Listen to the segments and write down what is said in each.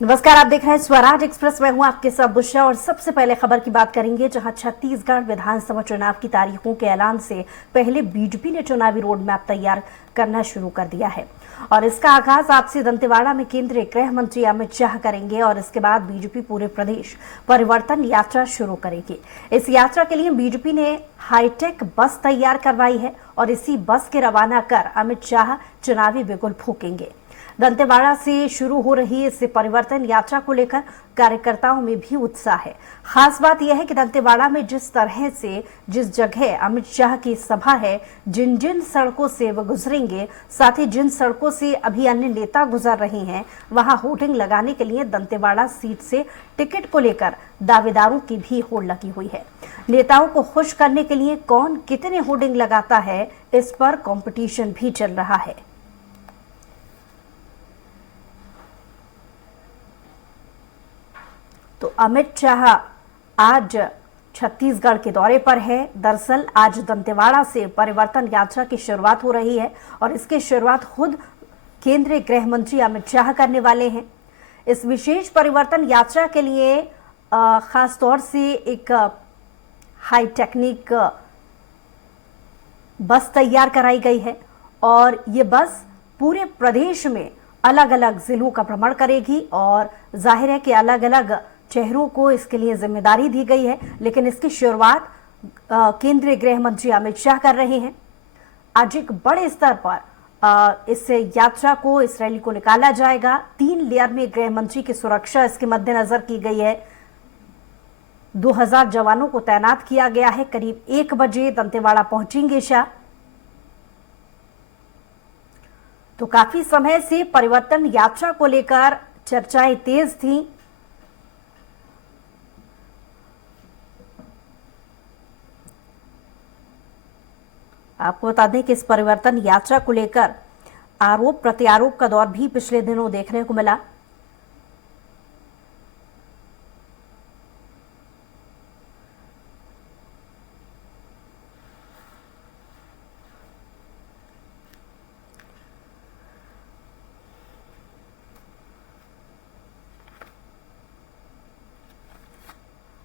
नमस्कार, आप देख रहे हैं स्वराज एक्सप्रेस। मैं हूं आपके साथ बुशरा और सबसे पहले खबर की बात करेंगे, जहां छत्तीसगढ़ विधानसभा चुनाव की तारीखों के ऐलान से पहले बीजेपी ने चुनावी रोड मैप तैयार करना शुरू कर दिया है और इसका आगाज आज से दंतेवाड़ा में केंद्रीय गृह मंत्री अमित शाह करेंगे और इसके बाद बीजेपी पूरे प्रदेश परिवर्तन यात्रा शुरू करेगी। इस यात्रा के लिए बीजेपी ने हाईटेक बस तैयार करवाई है और इसी बस के रवाना कर अमित शाह चुनावी बिगुल फूकेंगे। दंतेवाड़ा से शुरू हो रही इस परिवर्तन यात्रा को लेकर कार्यकर्ताओं में भी उत्साह है। खास बात यह है कि दंतेवाड़ा में जिस तरह से जिस जगह अमित शाह की सभा है, जिन जिन सड़कों से वो गुजरेंगे, साथ ही जिन सड़कों से अभी अन्य नेता गुजर रहे हैं, वहां होर्डिंग लगाने के लिए दंतेवाड़ा सीट से टिकट को लेकर दावेदारों की भी होड़ लगी हुई है। नेताओं को खुश करने के लिए कौन कितने होर्डिंग लगाता है, इस पर कंपटीशन भी चल रहा है। तो अमित शाह आज छत्तीसगढ़ के दौरे पर है। दरअसल आज दंतेवाड़ा से परिवर्तन यात्रा की शुरुआत हो रही है और इसकी शुरुआत खुद केंद्रीय गृह मंत्री अमित शाह करने वाले हैं। इस विशेष परिवर्तन यात्रा के लिए खास तौर से एक हाई टेक्निक बस तैयार कराई गई है और ये बस पूरे प्रदेश में अलग अलग जिलों का भ्रमण करेगी और जाहिर है कि अलग अलग चेहरों को इसके लिए जिम्मेदारी दी गई है, लेकिन इसकी शुरुआत केंद्रीय गृह मंत्री अमित शाह कर रहे हैं। आज एक बड़े स्तर पर इस यात्रा को, इस रैली को निकाला जाएगा। 3 लेयर में गृह मंत्री की सुरक्षा इसके मद्देनजर की गई है। 2000 जवानों को तैनात किया गया है। करीब 1 बजे दंतेवाड़ा पहुंचेंगे शाह। तो काफी समय से परिवर्तन यात्रा को लेकर चर्चाएं तेज थीं। आपको बता दें कि इस परिवर्तन यात्रा को लेकर आरोप प्रत्यारोप का दौर भी पिछले दिनों देखने को मिला।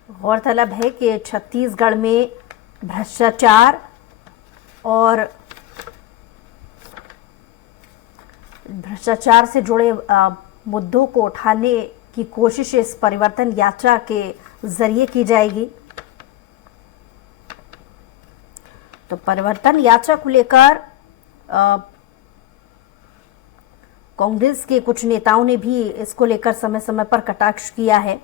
गौरतलब है कि छत्तीसगढ़ में भ्रष्टाचार और भ्रष्टाचार से जुड़े मुद्दों को उठाने की कोशिश इस परिवर्तन यात्रा के जरिए की जाएगी। तो परिवर्तन यात्रा को लेकर कांग्रेस के कुछ नेताओं ने भी इसको लेकर समय समय पर कटाक्ष किया है,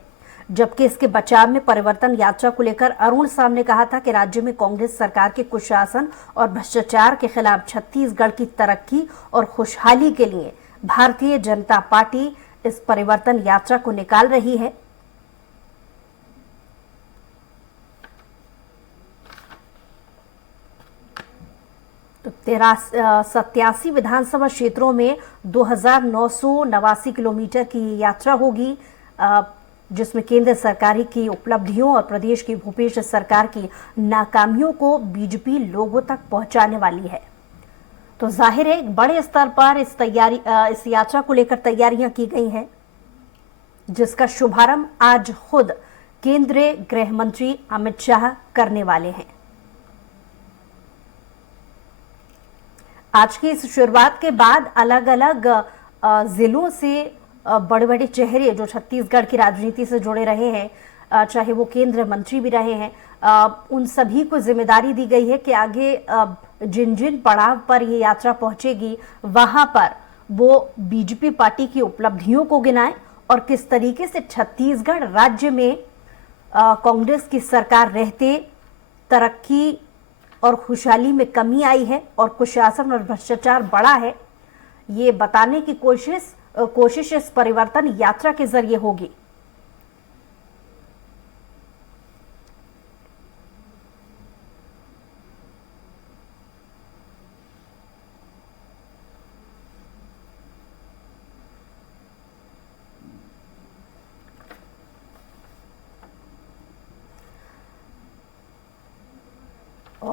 जबकि इसके बचाव में परिवर्तन यात्रा को लेकर अरुण साव ने कहा था कि राज्य में कांग्रेस सरकार के कुशासन और भ्रष्टाचार के खिलाफ छत्तीसगढ़ की तरक्की और खुशहाली के लिए भारतीय जनता पार्टी इस परिवर्तन यात्रा को निकाल रही है। तो 87 विधानसभा क्षेत्रों में 2989 किलोमीटर की यात्रा होगी, जिसमें केंद्र सरकार की उपलब्धियों और प्रदेश की भूपेश सरकार की नाकामियों को बीजेपी लोगों तक पहुंचाने वाली है। तो जाहिर है बड़े स्तर पर इस यात्रा को लेकर तैयारियां की गई हैं, जिसका शुभारंभ आज खुद केंद्रीय गृह मंत्री अमित शाह करने वाले हैं। आज की इस शुरुआत के बाद अलग अलग जिलों से बड़े बड़े चेहरे जो छत्तीसगढ़ की राजनीति से जुड़े रहे हैं, चाहे वो केंद्रीय मंत्री भी रहे हैं, उन सभी को जिम्मेदारी दी गई है कि आगे जिन जिन पड़ाव पर ये यात्रा पहुंचेगी, वहां पर वो बीजेपी पार्टी की उपलब्धियों को गिनाएं और किस तरीके से छत्तीसगढ़ राज्य में कांग्रेस की सरकार रहते तरक्की और खुशहाली में कमी आई है और कुशासन और भ्रष्टाचार बढ़ा है, ये बताने की कोशिश इस परिवर्तन यात्रा के जरिए होगी।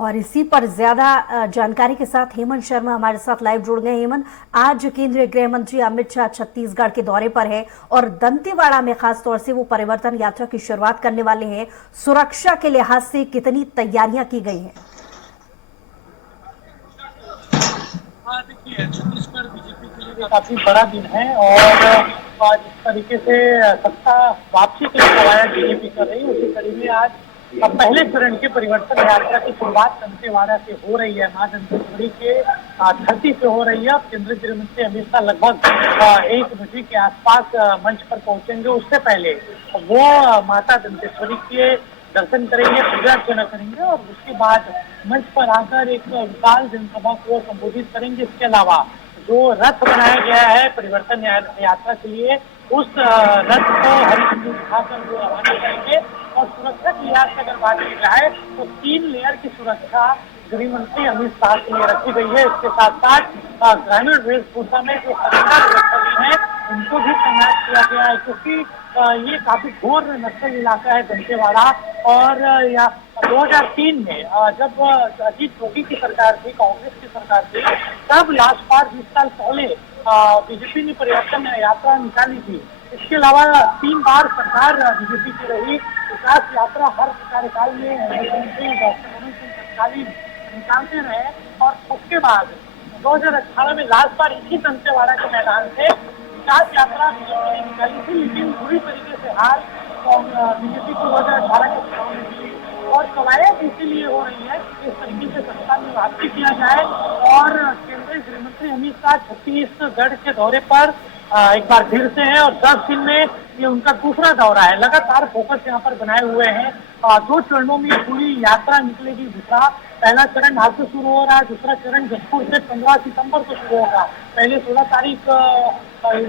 और इसी पर ज्यादा जानकारी के साथ हेमंत शर्मा हमारे साथ लाइव जुड़ गए। हेमंत, आज केंद्रीय गृह मंत्री अमित शाह छत्तीसगढ़ के दौरे पर है और दंतेवाड़ा में खास तौर से वो परिवर्तन यात्रा की शुरुआत करने वाले हैं। सुरक्षा के लिहाज से कितनी तैयारियां की गई हैं? देखिए, छत्तीसगढ़ बीजेपी के लिए काफी बड़ा दिन है और जिस तरीके से सत्ता वापसी के लिए कवायद बीजेपी कर रही है, उसी कड़ी में आज पहले चरण के परिवर्तन यात्रा की शुरुआत दंतेवाड़ा से हो रही है। मां दंतेश्वरी के धरती से हो रही है। केंद्रीय गृह मंत्री अमित शाह लगभग 1 बजे के आसपास मंच पर पहुंचेंगे। उससे पहले वो माता दंतेश्वरी के दर्शन करेंगे, पूजा अर्चना करेंगे और उसके बाद मंच पर आकर एक विशाल जनसभा को संबोधित करेंगे। इसके अलावा जो रथ बनाया गया है परिवर्तन यात्रा के लिए, उस रथ को हरी झंडी दिखाकर वो रवाना करेंगे। और सुरक्षा की लिहाज से अगर बात की जाए तो 3 लेयर की सुरक्षा गृह मंत्री अमित शाह के लिए रखी गई है। इसके साथ साथ ग्रामीण वेशभूषा में जो सुरक्षा है उनको भी तैनात किया गया है, क्योंकि ये काफी घोर नक्सल इलाका है दंतेवाड़ा। और 2003 में जब अजीत जोगी की सरकार थी, कांग्रेस की सरकार थी, तब लास्ट बार 20 साल पहले बीजेपी ने परिवर्तन यात्रा निकाली थी। इसके अलावा 3 बार सरकार बीजेपी की रही। विकास यात्रा हर कार्यकाल में मुख्यमंत्री डॉक्टर रमन सिंह तत्कालीन निकालते रहे और उसके बाद 2018 में लास्ट बार इसी दंतेवाड़ा के मैदान से विकास यात्रा बीजेपी ने निकाली थी, लेकिन बुरी तरीके से हार बीजेपी को 2018 के चुनाव में मिली। और कवायद इसीलिए हो रही है कि इस तरीके से सत्ता में वापसी किया जाए। और केंद्रीय गृह मंत्री अमित शाह छत्तीसगढ़ के दौरे पर एक बार फिर से है और 10 दिन में ये उनका दूसरा दौरा है। लगातार फोकस यहाँ पर बनाए हुए हैं। 2 चरणों में पूरी यात्रा निकलेगी। दूसरा पहला चरण आज से शुरू हो रहा है, दूसरा चरण जशपुर से 15 सितंबर को शुरू होगा। पहले 16 तारीख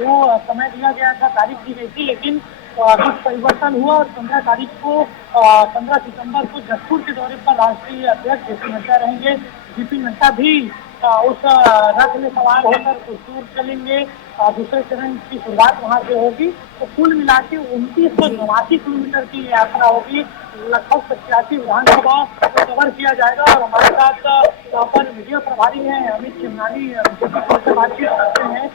वो समय दिया गया था, तारीख दी गई थी, लेकिन कुछ परिवर्तन हुआ और 15 तारीख को 15 सितंबर को जशपुर के दौरे पर राष्ट्रीय अध्यक्ष जेपी नड्डा रहेंगे। जेपी नड्डा भी उस रथ में सवार होकर कुछ दूर चलेंगे। दूसरे चरण की शुरुआत वहां से होगी। तो कुल मिला के 2989 किलोमीटर की यात्रा होगी। लगभग 87 विधानसभा को कवर किया जाएगा। और हमारे साथ यहाँ पर मीडिया प्रभारी हैं अमित चिमनानी, से बातचीत करते हैं।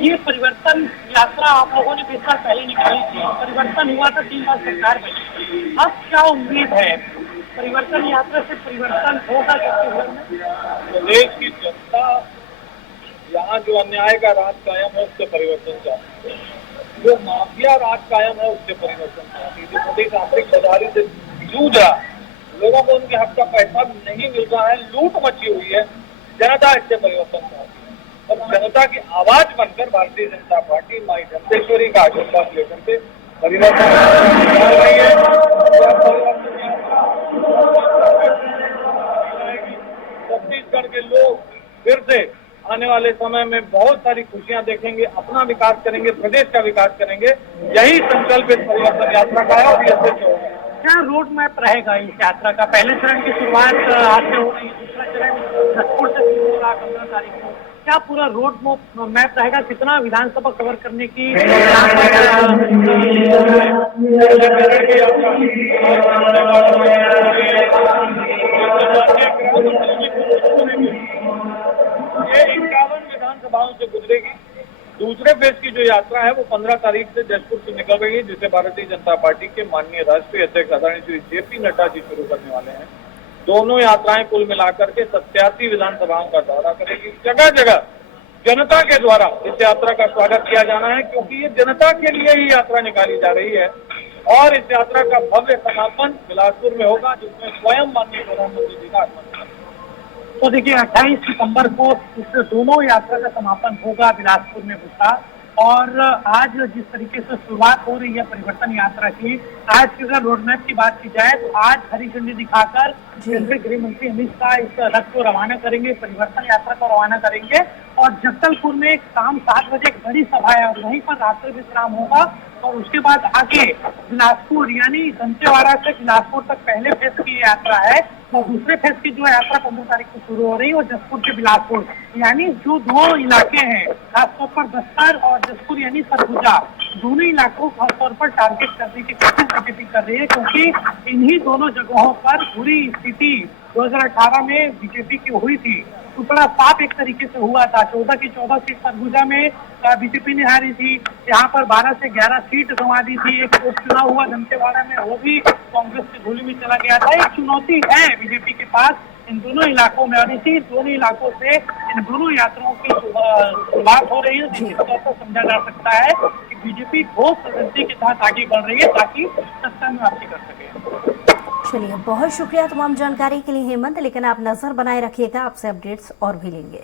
ये परिवर्तन यात्रा आप लोगों ने 20 साल पहले निकाली थी, परिवर्तन हुआ था, 3 बार सरकार बनी। अब क्या उम्मीद है, परिवर्तन यात्रा से परिवर्तन होगा छत्तीसगढ़ में? प्रदेश की जनता यहाँ जो अन्याय का राज कायम है उससे परिवर्तन चाहती है, जो माफिया राज कायम है उससे परिवर्तन चाहती है, जो प्रदेश आर्थिक बदहाली से जूझ रहा, लोगों को उनके हक का पैसा नहीं मिल रहा है, लूट मची हुई है, जनता इससे परिवर्तन चाहती है। और जनता की आवाज बनकर भारतीय जनता पार्टी माई दंतेश्वरी का आशीर्वाद लेकर के परिवर्तन कर रही है। छत्तीसगढ़ के लोग फिर से आने वाले समय में बहुत सारी खुशियां देखेंगे, अपना विकास करेंगे, प्रदेश का विकास करेंगे। यही संकल्प इस परिवर्तन यात्रा का है और ये सच होगा। क्या रोड मैप रहेगा इस यात्रा का? पहले चरण की शुरुआत आज से हो रही है, दूसरा चरण जशपुर से शुरू होगा 15 तारीख को। क्या पूरा रोड मैप रहेगा? कितना विधानसभा कवर करने की ये 51 विधानसभाओं से गुजरेगी। दूसरे फेज की जो यात्रा है वो 15 तारीख से जशपुर से निकल रही है, जिसे भारतीय जनता पार्टी के माननीय राष्ट्रीय अध्यक्ष आदरणीय श्री जेपी नड्डा जी शुरू करने वाले हैं। दोनों यात्राएं कुल मिलाकर के 87 विधानसभाओं का दौरा करेगी। जगह जगह जनता के द्वारा इस यात्रा का स्वागत किया जाना है, क्योंकि ये जनता के लिए ही यात्रा निकाली जा रही है। और इस यात्रा का भव्य समापन बिलासपुर में होगा, जिसमें स्वयं माननीय प्रधानमंत्री जी का आगमन होगा। तो देखिए 28 सितंबर को इस दोनों यात्रा का समापन होगा बिलासपुर में बुधवार। और आज जिस तरीके से शुरुआत हो रही है परिवर्तन यात्रा की, आज की अगर रोड मैप की बात की जाए तो आज हरी झंडी दिखाकर केंद्रीय गृह मंत्री अमित शाह इस रथ को रवाना करेंगे, परिवर्तन यात्रा को रवाना करेंगे। और जगदलपुर में शाम 7 बजे एक बड़ी सभा है और वहीं पर रात्रि विश्राम होगा। और उसके बाद आगे बिलासपुर यानी दंतेवाड़ा से बिलासपुर तक पहले फेज की यात्रा है। और दूसरे फेज की जो यात्रा 15 तारीख को शुरू हो रही है वो जशपुर से बिलासपुर, यानी जो 2 इलाके हैं खासतौर पर बस्तर और जशपुर यानी सरगुजा, दोनों इलाकों को खासतौर पर टारगेट करने की कोशिश बीजेपी कर रही है, क्योंकि इन्हीं दोनों जगहों पर बुरी स्थिति 2018 में बीजेपी की हुई थी तो बड़ा साफ एक तरीके से हुआ था। 14 की 14 सीट सरगुजा में बीजेपी ने हारी थी। यहाँ पर 12 से 11 सीट गंवा दी थी। एक उपचुनाव हुआ दंतेवाड़ा में, वो भी कांग्रेस की झोली में चला गया था। एक चुनौती है बीजेपी के पास इन दोनों इलाकों में, और इसी दोनों इलाकों से इन दोनों यात्राओं की शुरुआत हो रही है। निश्चित तौर पर समझा जा सकता है कि बीजेपी घोष रणनीति के साथ आगे बढ़ रही है ताकि सत्ता में वापसी कर सके। चलिए, बहुत शुक्रिया तमाम जानकारी के लिए हेमंत, लेकिन आप नजर बनाए रखिएगा, आपसे अपडेट्स और भी लेंगे।